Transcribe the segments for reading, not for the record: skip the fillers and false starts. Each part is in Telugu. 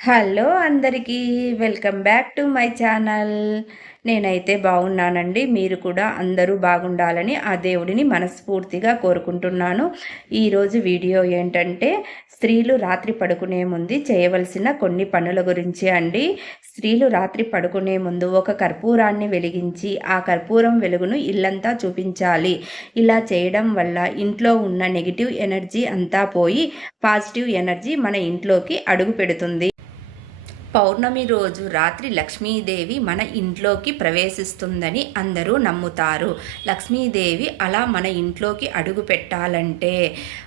హలో అందరికీ. Welcome back to my channel. నేనైతే బాగున్నానండి. మీరు కూడా అందరూ బాగుండాలని ఆ దేవుడిని మనస్ఫూర్తిగా కోరుకుంటున్నాను. ఈరోజు వీడియో ఏంటంటే స్త్రీలు రాత్రి పడుకునే ముందు చేయవలసిన కొన్ని పనుల గురించి అండి. స్త్రీలు రాత్రి పడుకునే ముందు ఒక కర్పూరాన్ని వెలిగించి ఆ కర్పూరం వెలుగును ఇల్లంతా చూపించాలి. ఇలా చేయడం వల్ల ఇంట్లో ఉన్న నెగిటివ్ ఎనర్జీ అంతా పోయి పాజిటివ్ ఎనర్జీ మన ఇంట్లోకి అడుగు పెడుతుంది. పౌర్ణమి రోజు రాత్రి లక్ష్మీదేవి మన ఇంట్లోకి ప్రవేశిస్తుందని అందరూ నమ్ముతారు. లక్ష్మీదేవి అలా మన ఇంట్లోకి అడుగు పెట్టాలంటే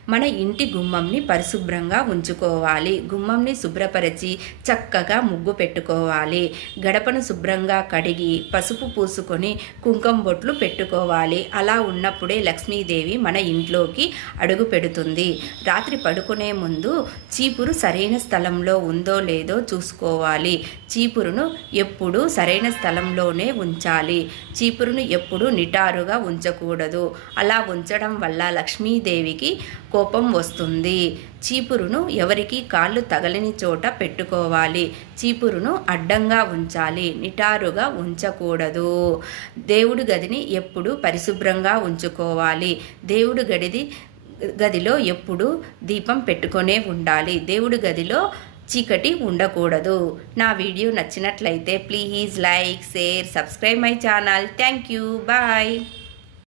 మన ఇంటి గుమ్మంని పరిశుభ్రంగా ఉంచుకోవాలి. గుమ్మంని శుభ్రపరిచి చక్కగా ముగ్గు పెట్టుకోవాలి. గడపను శుభ్రంగా కడిగి పసుపు పూసుకొని కుంకుమ బొట్లు పెట్టుకోవాలి. అలా ఉన్నప్పుడే లక్ష్మీదేవి మన ఇంట్లోకి అడుగు పెడుతుంది. రాత్రి పడుకునే ముందు చీపురు సరైన స్థలంలో ఉందో లేదో చూసుకోవాలి. చీపురును ఎప్పుడు సరైన స్థలంలోనే ఉంచాలి. చీపురును ఎప్పుడు నిటారుగా ఉంచకూడదు. అలా ఉంచడం వల్ల లక్ష్మీదేవికి కోపం వస్తుంది. చీపురును ఎవరికి కాళ్ళు తగలని చోట పెట్టుకోవాలి. చీపురును అడ్డంగా ఉంచాలి, నిటారుగా ఉంచకూడదు. దేవుడి గదిని ఎప్పుడు పరిశుభ్రంగా ఉంచుకోవాలి. దేవుడి గదిలో ఎప్పుడు దీపం పెట్టుకొనే ఉండాలి. దేవుడి గదిలో చీకటి ఉండకూడదు. నా వీడియో నచ్చినట్లయితే please like, share, subscribe my channel. Thank you. Bye.